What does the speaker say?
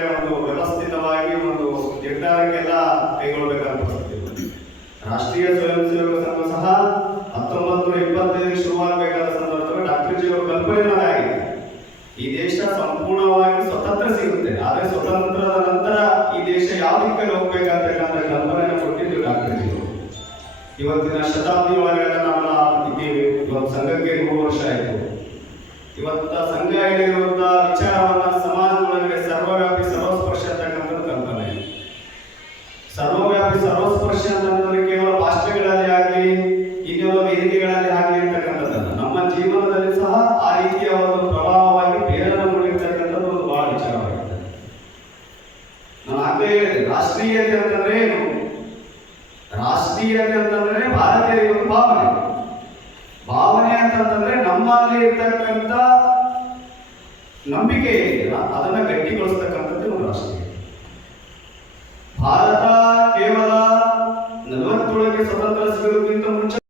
ಒಂದು ವ್ಯವಸ್ಥಿತವಾಗಿ ಒಂದು ನಿರ್ಧಾರಕ್ಕೆಲ್ಲ ಕೈಗೊಳ್ಳಬೇಕಂತ ಪರಿಸ್ಥಿತಿ. ರಾಷ್ಟ್ರೀಯ ಸ್ವಯಂ ಸೇವಕ ಸಂಘ ಸಹ ಹತ್ತೊಂಬತ್ತು ನೂರ ಇಪ್ಪತ್ತೈದು ಶುರುವಾಗಬೇಕಾದ ಸಂದರ್ಭದಲ್ಲಿ ಡಾಕ್ಟರ್ ಜಿ ಅವರು ಕಲ್ಪನೆ ಈ ದೇಶ ಸಂಪೂರ್ಣವಾಗಿ ಸ್ವತಂತ್ರ ಸಿಗುತ್ತೆ. ಆದರೆ ಸ್ವತಂತ್ರದ ನಂತರ ಈ ದೇಶ ಯಾವ ದಿಕ್ಕಲ್ಲಿ ಹೋಗ್ಬೇಕಂತಕ್ಕಂಥ ಕಲ್ಪನೆ ಕೊಟ್ಟಿದ್ದು ಡಾಕ್ಟರ್ ಜಿ ಇವತ್ತಿನ ಶತಾಬ್ದಿ ಒಳಗಡೆ ನಾವೆಲ್ಲ ಇದ್ದೀವಿ. ಇವತ್ತು ಸಂಘಕ್ಕೆ ಮೂರು ವರ್ಷ ಆಯಿತು. ಇವತ್ತ ಸಂಘ ಹೇಳಿರುವಂತ ಸರ್ವವ್ಯಾಪಿ ಸರ್ವಸ್ಪರ್ಶ ಅಂತಂದ್ರೆ ಕೇವಲ ಭಾಷೆಗಳಲ್ಲಿ ಆಗಲಿ ಇನ್ನಿರುವ ವೇದಿಕೆಗಳಲ್ಲಿ ಆಗಲಿ ಅಂತಕ್ಕಂಥದ್ದನ್ನು ನಮ್ಮ ಜೀವನದಲ್ಲಿ ಸಹ ಆ ರೀತಿಯ ಒಂದು ಪ್ರಭಾವವಾಗಿ ಪ್ರೇರಣೆ ಮೂಡಿರ್ತಕ್ಕಂಥದ್ದು ಒಂದು ಬಹಳ ವಿಚಾರವಾಗಿದೆ. ನಾನು ಆಗಲೇ ಹೇಳಿದೆ, ರಾಷ್ಟ್ರೀಯತೆ ಅಂತಂದ್ರೆ ಏನು? ರಾಷ್ಟ್ರೀಯತೆ ಅಂತಂದ್ರೆ ಭಾರತೀಯ ಒಂದು ಭಾವನೆ. ಭಾವನೆ ಅಂತಂದ್ರೆ ನಮ್ಮಲ್ಲಿ ಇರ್ತಕ್ಕಂಥ ನಂಬಿಕೆ ಇದೆಯಲ್ಲ ಅದನ್ನ ಗಟ್ಟಿಗೊಳಿಸ್ತಕ್ಕಂಥದ್ದು ಒಂದು ರಾಷ್ಟ್ರೀಯ ಭಾರತ ಕೇವಲ ನಲವತ್ತೊಳಗೆ ಸ್ವತಂತ್ರ ಸಿಗೋದಕ್ಕಿಂತ ಮುಂಚೆ